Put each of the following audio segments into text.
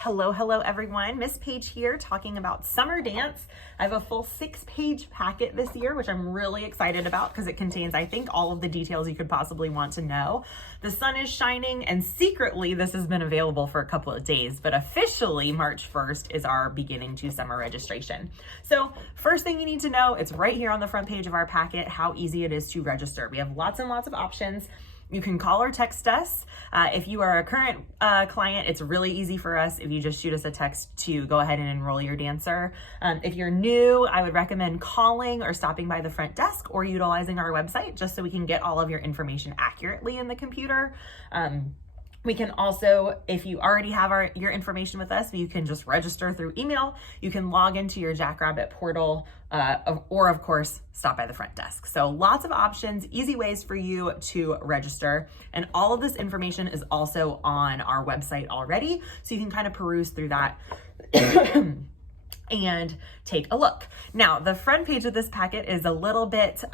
Hello everyone. Miss Paige here talking about summer dance. I have a full 6-page packet this year, which I'm really excited about because it contains, I think, all of the details you could possibly want to know. The sun is shining and secretly this has been available for a couple of days, but officially March 1st is our beginning to summer registration. So first thing you need to know, it's right here on the front page of our packet, how easy it is to register. We have lots and lots of options. You can call or text us. If you are a current client, it's really easy for us if you just shoot us a text to go ahead and enroll your dancer. If you're new, I would recommend calling or stopping by the front desk or utilizing our website just so we can get all of your information accurately in the computer. We can also, if you already have your information with us, you can just register through email. You can log into your Jackrabbit portal or of course, stop by the front desk. So lots of options, easy ways for you to register. And all of this information is also on our website already. So you can kind of peruse through that and take a look. Now, the front page of this packet is a little bit,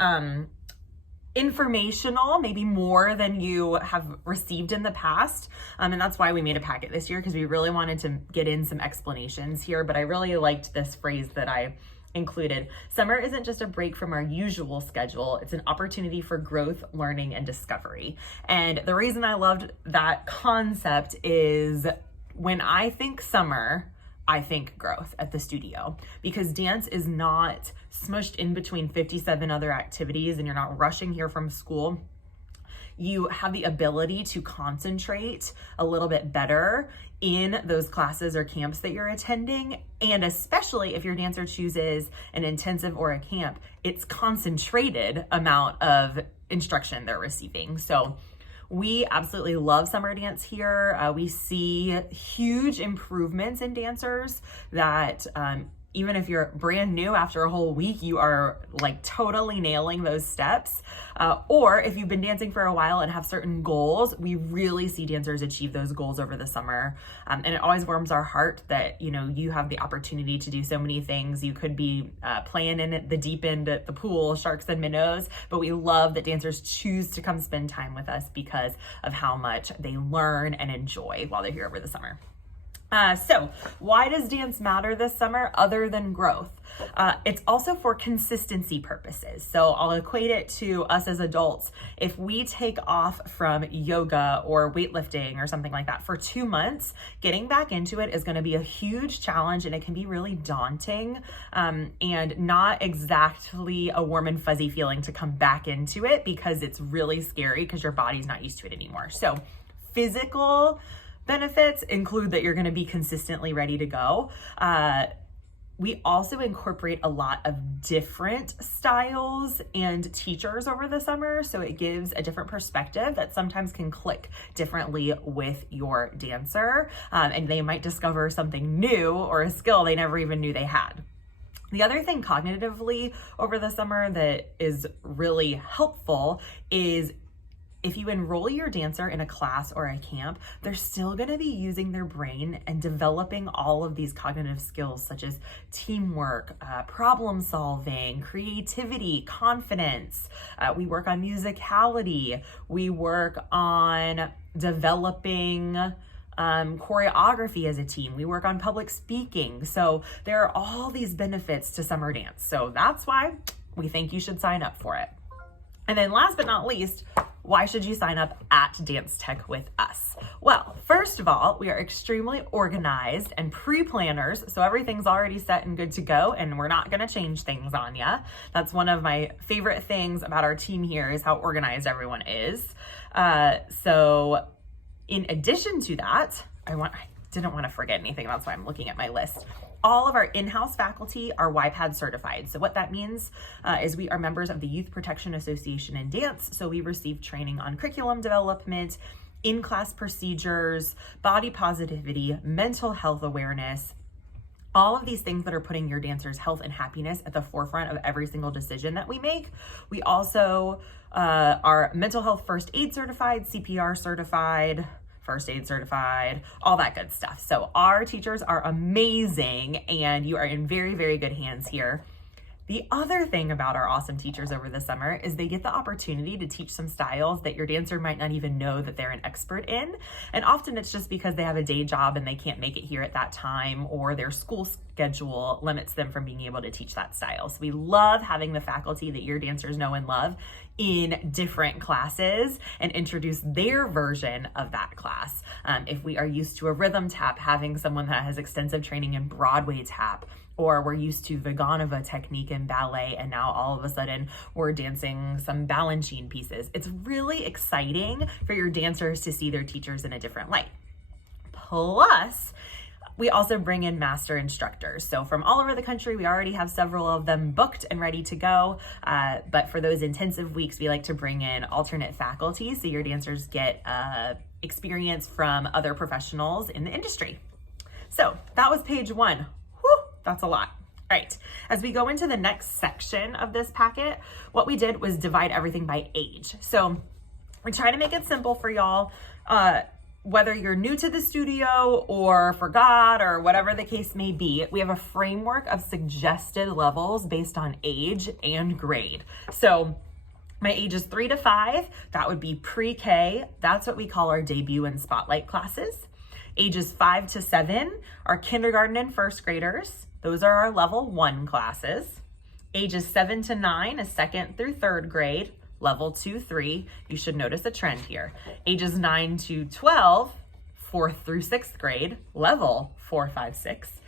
informational, maybe more than you have received in the past. And that's why we made a packet this year, because we really wanted to get in some explanations here, but I really liked this phrase that I included. Summer isn't just a break from our usual schedule. It's an opportunity for growth, learning, and discovery. And the reason I loved that concept is when I think summer, I think growth at the studio, because dance is not smushed in between 57 other activities and you're not rushing here from school. You have the ability to concentrate a little bit better in those classes or camps that you're attending. And especially if your dancer chooses an intensive or a camp, it's concentrated amount of instruction they're receiving. So we absolutely love summer dance here. We see huge improvements in dancers that even if you're brand new after a whole week, you are like totally nailing those steps. Or if you've been dancing for a while and have certain goals, we really see dancers achieve those goals over the summer. And it always warms our heart that, you know, you have the opportunity to do so many things. You could be playing in the deep end at the pool, sharks and minnows, but we love that dancers choose to come spend time with us because of how much they learn and enjoy while they're here over the summer. So why does dance matter this summer other than growth? It's also for consistency purposes. So I'll equate it to us as adults. If we take off from yoga or weightlifting or something like that for 2 months, getting back into it is going to be a huge challenge and it can be really daunting and not exactly a warm and fuzzy feeling to come back into it because it's really scary because your body's not used to it anymore. So physical benefits include that you're going to be consistently ready to go. We also incorporate a lot of different styles and teachers over the summer, so it gives a different perspective that sometimes can click differently with your dancer, and they might discover something new or a skill they never even knew they had. The other thing cognitively over the summer that is really helpful is if you enroll your dancer in a class or a camp, they're still gonna be using their brain and developing all of these cognitive skills such as teamwork, problem solving, creativity, confidence. We work on musicality. We work on developing choreography as a team. We work on public speaking. So there are all these benefits to summer dance. So that's why we think you should sign up for it. And then last but not least, why should you sign up at Dance Tech with us? Well, first of all, we are extremely organized and pre-planners, so everything's already set and good to go, and we're not gonna change things on ya. That's one of my favorite things about our team here is how organized everyone is. So in addition to that, I didn't want to forget anything, that's why I'm looking at my list. All of our in-house faculty are YPAD certified. So what that means is we are members of the Youth Protection Association in Dance. So we receive training on curriculum development, in-class procedures, body positivity, mental health awareness, all of these things that are putting your dancer's health and happiness at the forefront of every single decision that we make. We also are mental health first aid certified, CPR certified, first aid certified, all that good stuff. So our teachers are amazing and you are in very, very good hands here. The other thing about our awesome teachers over the summer is they get the opportunity to teach some styles that your dancer might not even know that they're an expert in. And often it's just because they have a day job and they can't make it here at that time, or their school schedule limits them from being able to teach that style. So we love having the faculty that your dancers know and love in different classes and introduce their version of that class. If we are used to a rhythm tap, having someone that has extensive training in Broadway tap, or we're used to Vaganova technique in ballet, and now all of a sudden we're dancing some Balanchine pieces. It's really exciting for your dancers to see their teachers in a different light. Plus, we also bring in master instructors. So from all over the country, we already have several of them booked and ready to go. But for those intensive weeks, we like to bring in alternate faculty so your dancers get experience from other professionals in the industry. So that was page 1. That's a lot. All right, as we go into the next section of this packet, what we did was divide everything by age. So we're trying to make it simple for y'all. Whether you're new to the studio or forgot or whatever the case may be, we have a framework of suggested levels based on age and grade. So my age is 3 to 5, that would be pre-K. That's what we call our debut and spotlight classes. Ages 5 to 7 are kindergarten and first graders. Those are our level 1 classes. Ages 7 to 9 is 2nd through 3rd grade, level 2, 3. You should notice a trend here. Ages 9 to 12, 4th through 6th grade, level 4, 5, 6.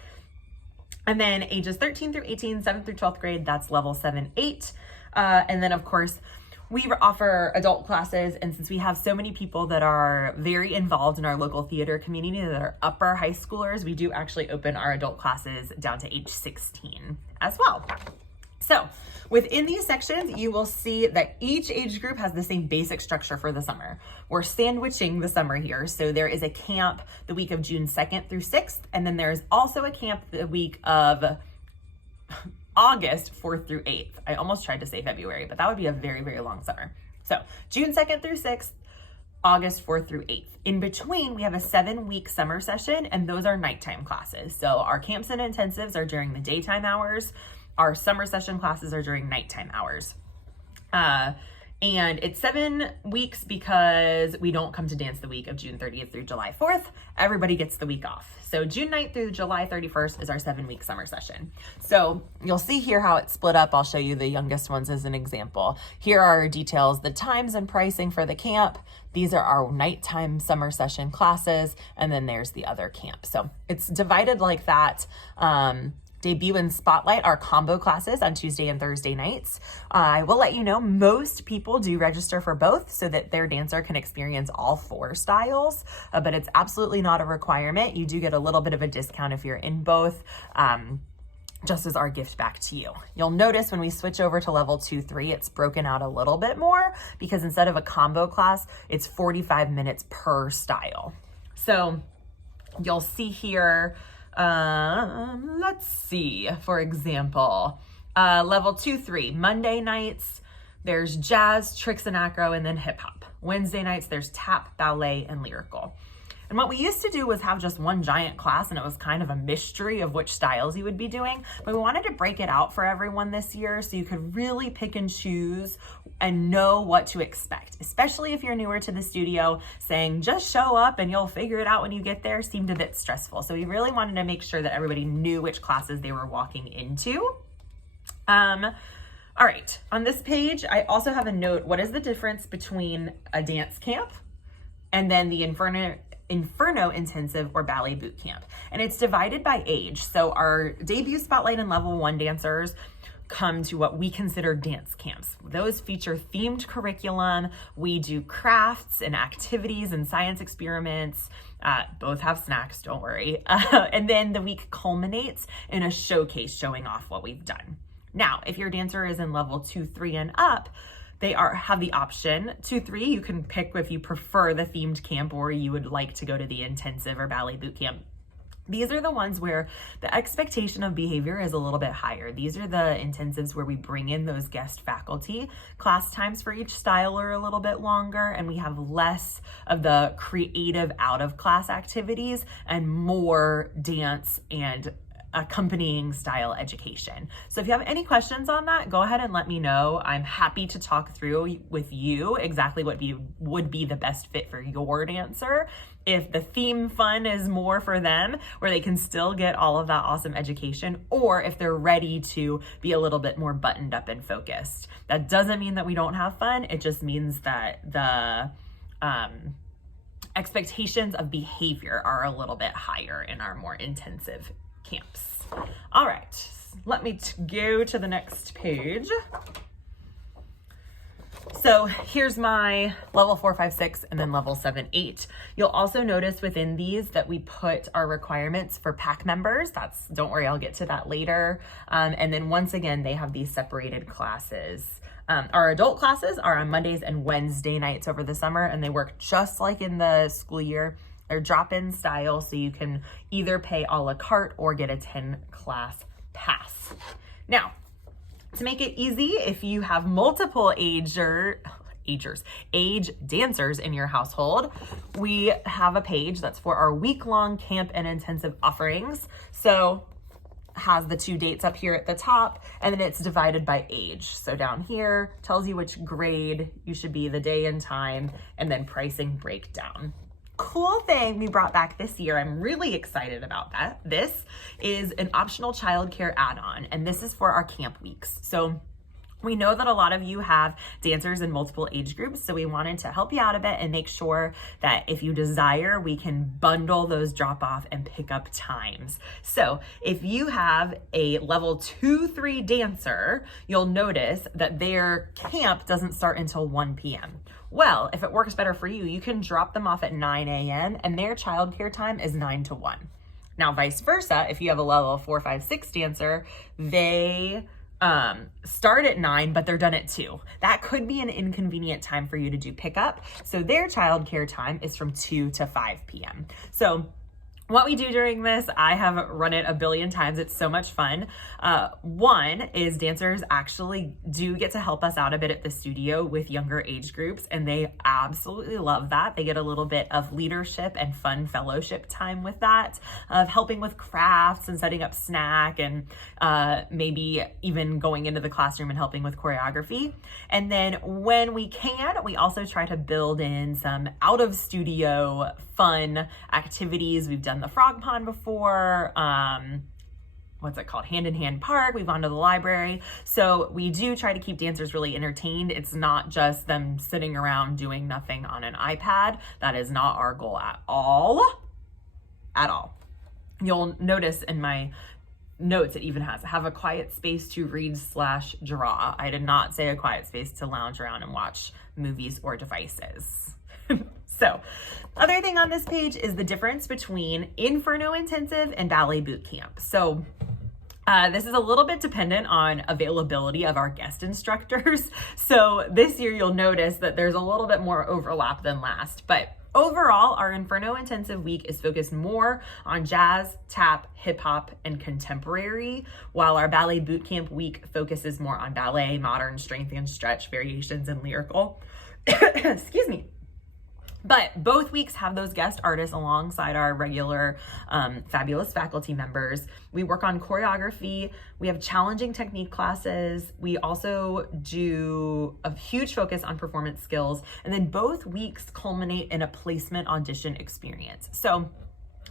And then ages 13 through 18, 7th through 12th grade, that's level 7, 8. And then of course, we offer adult classes, and since we have so many people that are very involved in our local theater community that are upper high schoolers, we do actually open our adult classes down to age 16 as well. So within these sections, you will see that each age group has the same basic structure for the summer. We're sandwiching the summer here. So there is a camp the week of June 2nd through 6th, and then there's also a camp the week of August 4th through 8th. I almost tried to say February, but that would be a very, very long summer. So June 2nd through 6th, August 4th through 8th. In between, we have a 7-week summer session, and those are nighttime classes. So our camps and intensives are during the daytime hours. Our summer session classes are during nighttime hours. And it's 7 weeks because we don't come to dance the week of June 30th through July 4th. Everybody gets the week off. So June 9th through July 31st is our 7-week summer session. So you'll see here how it's split up. I'll show you the youngest ones as an example. Here are our details, the times and pricing for the camp. These are our nighttime summer session classes. And then there's the other camp. So it's divided like that. Debut and Spotlight are combo classes on Tuesday and Thursday nights. I will let you know, most people do register for both so that their dancer can experience all 4 styles, but it's absolutely not a requirement. You do get a little bit of a discount if you're in both, just as our gift back to you. You'll notice when we switch over to level 2, 3, it's broken out a little bit more because instead of a combo class, it's 45 minutes per style. So you'll see here, let's see, for example, level 2, 3, Monday nights, there's jazz, tricks and acro, and then hip hop. Wednesday nights, there's tap, ballet, and lyrical. And what we used to do was have just one giant class, and it was kind of a mystery of which styles you would be doing, but we wanted to break it out for everyone this year so you could really pick and choose and know what to expect, especially if you're newer to the studio. Saying just show up and you'll figure it out when you get there seemed a bit stressful. So we really wanted to make sure that everybody knew which classes they were walking into. All right, on this page, I also have a note. What is the difference between a dance camp and then the Inferno Intensive or Ballet Boot Camp? And it's divided by age. So our debut, spotlight, and level 1 dancers come to what we consider dance camps. Those feature themed curriculum. We do crafts and activities and science experiments. Both have snacks, don't worry. And then the week culminates in a showcase showing off what we've done. Now, if your dancer is in level 2, 3, and up, they have the option 2, 3. You can pick if you prefer the themed camp or you would like to go to the intensive or ballet boot camp. These are the ones where the expectation of behavior is a little bit higher. These are the intensives where we bring in those guest faculty. Class times for each style are a little bit longer, and we have less of the creative out of class activities and more dance and accompanying style education. So if you have any questions on that, go ahead and let me know. I'm happy to talk through with you exactly what would be the best fit for your dancer. If the theme fun is more for them, where they can still get all of that awesome education, or if they're ready to be a little bit more buttoned up and focused. That doesn't mean that we don't have fun. It just means that the expectations of behavior are a little bit higher in our more intensive camps. All right, let me go to the next page. So here's my level 4, 5, 6, and then level 7, 8. You'll also notice within these that we put our requirements for pack members. Don't worry, I'll get to that later. And then once again, they have these separated classes. Our adult classes are on Mondays and Wednesday nights over the summer, and they work just like in the school year. They're drop-in style, so you can either pay a la carte or get a 10-class pass. Now, to make it easy, if you have multiple age dancers in your household, we have a page that's for our week-long camp and intensive offerings. So has the 2 dates up here at the top, and then it's divided by age. So down here tells you which grade you should be, the day and time, and then pricing breakdown. Cool thing we brought back this year, I'm really excited about that. This is an optional childcare add-on, and this is for our camp weeks. So we know that a lot of you have dancers in multiple age groups, so we wanted to help you out a bit and make sure that if you desire, we can bundle those drop-off and pick-up times. So if you have a level 2, 3 dancer, you'll notice that their camp doesn't start until 1 p.m. Well, if it works better for you, you can drop them off at 9 a.m. and their childcare time is 9 to 1. Now, vice versa, if you have a level 4, 5, 6 dancer, they start at 9, but they're done at 2. That could be an inconvenient time for you to do pickup. So their childcare time is from 2 to 5 p.m. So what we do during this, I have run it a billion times. It's so much fun. One is dancers actually do get to help us out a bit at the studio with younger age groups, and they absolutely love that. They get a little bit of leadership and fun fellowship time with that, of helping with crafts and setting up snack, and maybe even going into the classroom and helping with choreography. And then when we can, we also try to build in some out of studio fun activities. We've done the frog pond before, what's it called? Hand in Hand Park. We've gone to the library. So we do try to keep dancers really entertained. It's not just them sitting around doing nothing on an iPad. That is not our goal at all. At all. You'll notice in my notes, it even has have a quiet space to read/draw. I did not say a quiet space to lounge around and watch movies or devices. So, other thing on this page is the difference between Inferno Intensive and Ballet Boot Camp. So, this is a little bit dependent on availability of our guest instructors. So this year you'll notice that there's a little bit more overlap than last, but overall, our Inferno Intensive week is focused more on jazz, tap, hip hop, and contemporary, while our Ballet Bootcamp week focuses more on ballet, modern, strength and stretch, variations, and lyrical. Excuse me. But both weeks have those guest artists alongside our regular fabulous faculty members. We work on choreography. We have challenging technique classes. We also do a huge focus on performance skills. And then both weeks culminate in a placement audition experience. So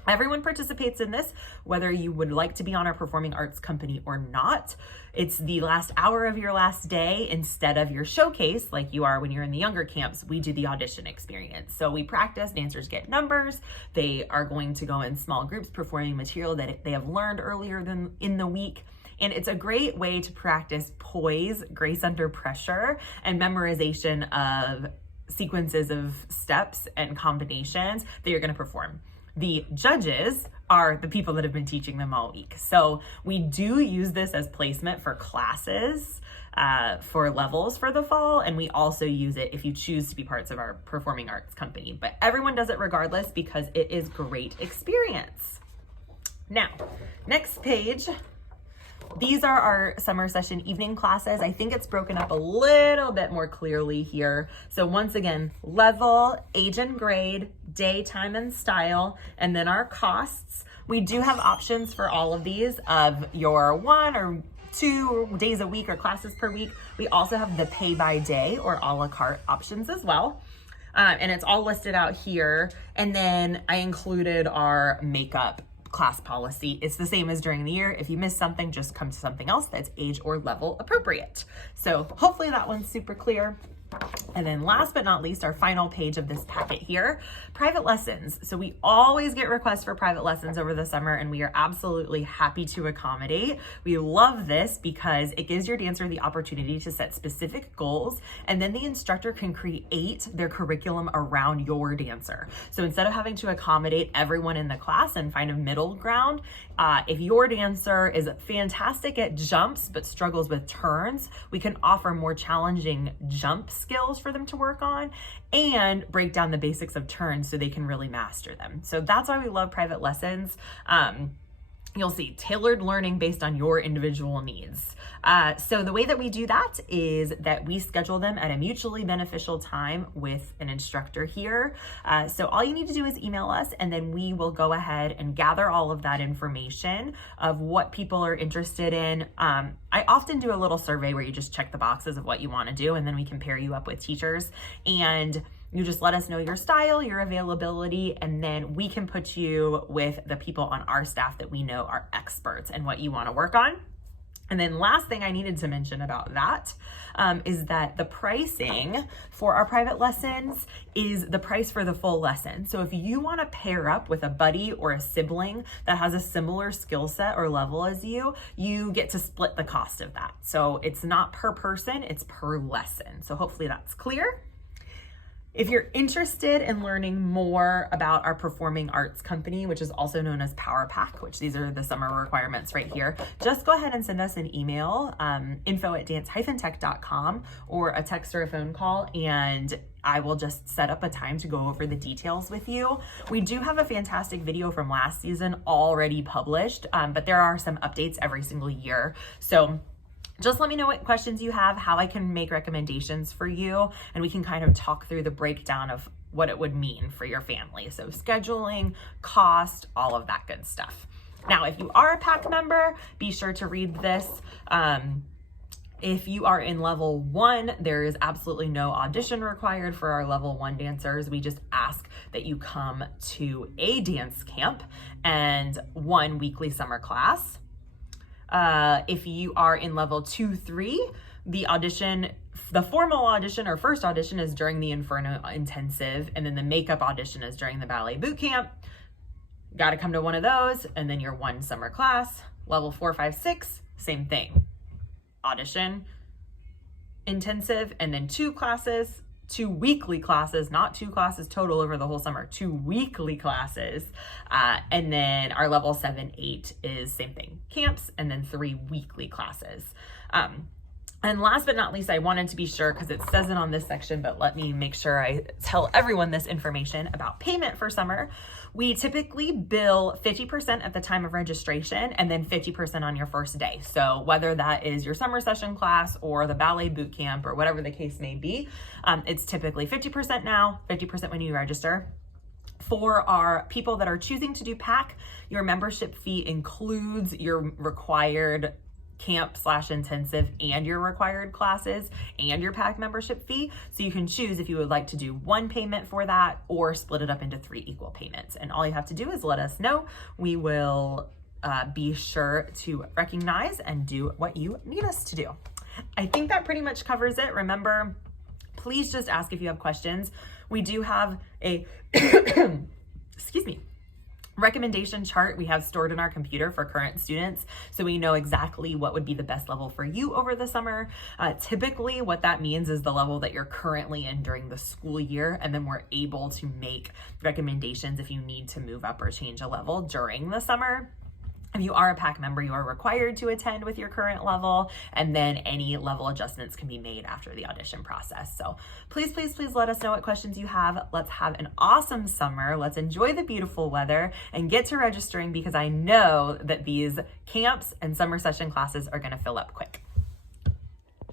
everyone participates in this, whether you would like to be on our performing arts company or not. It's the last hour of your last day. Instead of your showcase, like you are when you're in the younger camps, we do the audition experience. So we practice, dancers get numbers. They are going to go in small groups performing material that they have learned earlier in the week. And it's a great way to practice poise, grace under pressure, and memorization of sequences of steps and combinations that you're going to perform. The judges are the people that have been teaching them all week. So we do use this as placement for classes, for levels for the fall, and we also use it if you choose to be parts of our performing arts company. But everyone does it regardless because it is great experience. Now, next page. These are our summer session evening classes. I think it's broken up a little bit more clearly here. So once again, level, age and grade, day, time, and style, and then our costs. We do have options for all of these of your 1 or 2 days a week or classes per week. We also have the pay by day or a la carte options as well. And it's all listed out here. And then I included our makeup class policy. It's the same as during the year. If you miss something, just come to something else that's age or level appropriate. So hopefully that one's super clear. And then last but not least, our final page of this packet here, private lessons. So we always get requests for private lessons over the summer, and we are absolutely happy to accommodate. We love this because it gives your dancer the opportunity to set specific goals, and then the instructor can create their curriculum around your dancer. So instead of having to accommodate everyone in the class and find a middle ground, if your dancer is fantastic at jumps but struggles with turns, we can offer more challenging jump skills for them to work on and break down the basics of turns so they can really master them. So that's why we love private lessons. You'll see tailored learning based on your individual needs. So the way that we do that is that we schedule them at a mutually beneficial time with an instructor here. So all you need to do is email us, and then we will go ahead and gather all of that information of what people are interested in. I often do a little survey where you just check the boxes of what you want to do, and then we can pair you up with teachers, and you just let us know your style, your availability, and then we can put you with the people on our staff that we know are experts in what you want to work on. And then last thing I needed to mention about that is that the pricing for our private lessons is the price for the full lesson. So if you want to pair up with a buddy or a sibling that has a similar skill set or level as you, you get to split the cost of that. So it's not per person, it's per lesson. So hopefully that's clear. If you're interested in learning more about our performing arts company, which is also known as Power Pack, which these are the summer requirements right here, just go ahead and send us an email, info@dance-tech.com, or a text or a phone call, and I will just set up a time to go over the details with you. We do have a fantastic video from last season already published, but there are some updates every single year. So just let me know what questions you have, how I can make recommendations for you, and we can kind of talk through the breakdown of what it would mean for your family. So scheduling, cost, all of that good stuff. Now, if you are a PAC member, be sure to read this. If you are in level 1, there is absolutely no audition required for our level 1 dancers. We just ask that you come to a dance camp and 1 weekly summer class. If you are in level 2, 3, the formal audition or first audition is during the Inferno Intensive, and then the makeup audition is during the ballet boot camp. Got to come to one of those, and then your 1 summer class. Level 4, 5, 6, same thing. Audition, intensive, and then 2 classes. 2 weekly classes, not 2 classes total over the whole summer, 2 weekly classes. And then our level 7, 8 is same thing, camps, and then 3 weekly classes. And last but not least, I wanted to be sure, because it says it on this section, but let me make sure I tell everyone this information about payment for summer. We typically bill 50% at the time of registration and then 50% on your first day. So whether that is your summer session class or the ballet boot camp or whatever the case may be, it's typically 50% now, 50% when you register. For our people that are choosing to do PAC, your membership fee includes your required camp/intensive and your required classes and your PAC membership fee. So you can choose if you would like to do 1 payment for that or split it up into 3 equal payments. And all you have to do is let us know. We will be sure to recognize and do what you need us to do. I think that pretty much covers it. Remember, please just ask if you have questions. We do have a, excuse me, recommendation chart we have stored in our computer for current students, so we know exactly what would be the best level for you over the summer. Typically what that means is the level that you're currently in during the school year, and then we're able to make recommendations if you need to move up or change a level during the summer. If you are a PAC member, you are required to attend with your current level, and then any level adjustments can be made after the audition process. So please, please, please let us know what questions you have. Let's have an awesome summer. Let's enjoy the beautiful weather and get to registering, because I know that these camps and summer session classes are going to fill up quick.